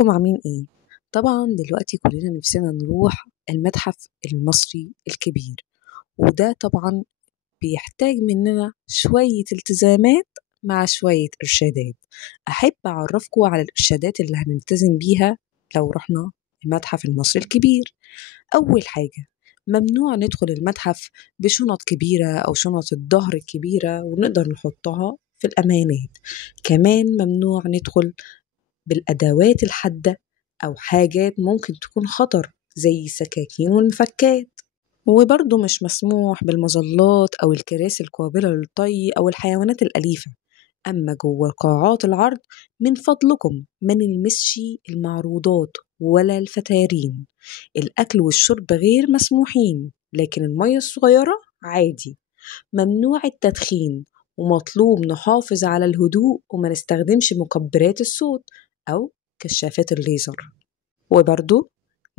ازيكم عاملين ايه؟ طبعا دلوقتي كلنا نفسنا نروح المتحف المصري الكبير، وده طبعا بيحتاج مننا شوية التزامات مع شوية إرشادات. أحب أعرفكم على الإرشادات اللي هنلتزم بيها لو رحنا المتحف المصري الكبير. أول حاجة، ممنوع ندخل المتحف بشنط كبيرة أو شنط الظهر الكبيرة ونقدر نحطها في الأمانات. كمان ممنوع ندخل بالأدوات الحادة أو حاجات ممكن تكون خطر زي السكاكين والمفكات. وبرضه مش مسموح بالمظلات أو الكراسي القابلة للطي أو الحيوانات الأليفة. أما جوه قاعات العرض، من فضلكم ما نلمسش المعروضات ولا الفتارين. الأكل والشرب غير مسموحين، لكن المية الصغيرة عادي. ممنوع التدخين، ومطلوب نحافظ على الهدوء وما نستخدمش مكبرات الصوت أو كشافات الليزر. وبرضو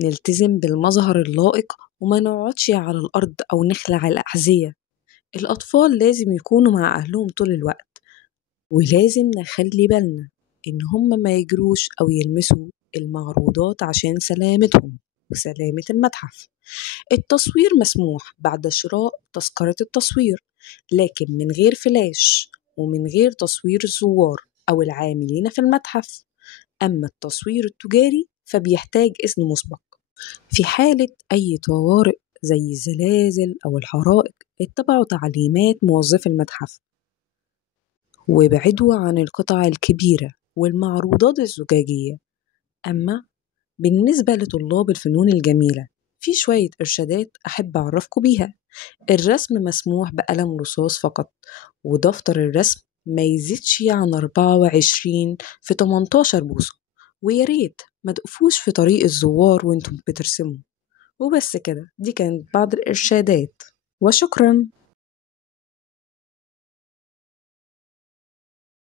نلتزم بالمظهر اللائق وما نقعدش على الأرض أو نخلع الأحذية. الأطفال لازم يكونوا مع أهلهم طول الوقت، ولازم نخلي بالنا إن هم ما يجروش أو يلمسوا المعروضات عشان سلامتهم وسلامة المتحف. التصوير مسموح بعد شراء تذكرة التصوير، لكن من غير فلاش ومن غير تصوير الزوار أو العاملين في المتحف. أما التصوير التجاري فبيحتاج إذن مسبق في حالة أي طوارئ زي الزلازل أو الحرائق. اتبعوا تعليمات موظفي المتحف وابعدوا عن القطع الكبيرة والمعروضات الزجاجية. أما بالنسبة لطلاب الفنون الجميلة، في شوية إرشادات أحب أعرفكم بيها. الرسم مسموح بقلم رصاص فقط، ودفتر الرسم ما يزيدش عن 24 في 18 بوصة. وياريت ما تقفوش في طريق الزوار وانتم بترسموا. وبس كده، دي كانت بعض الإرشادات، وشكرا.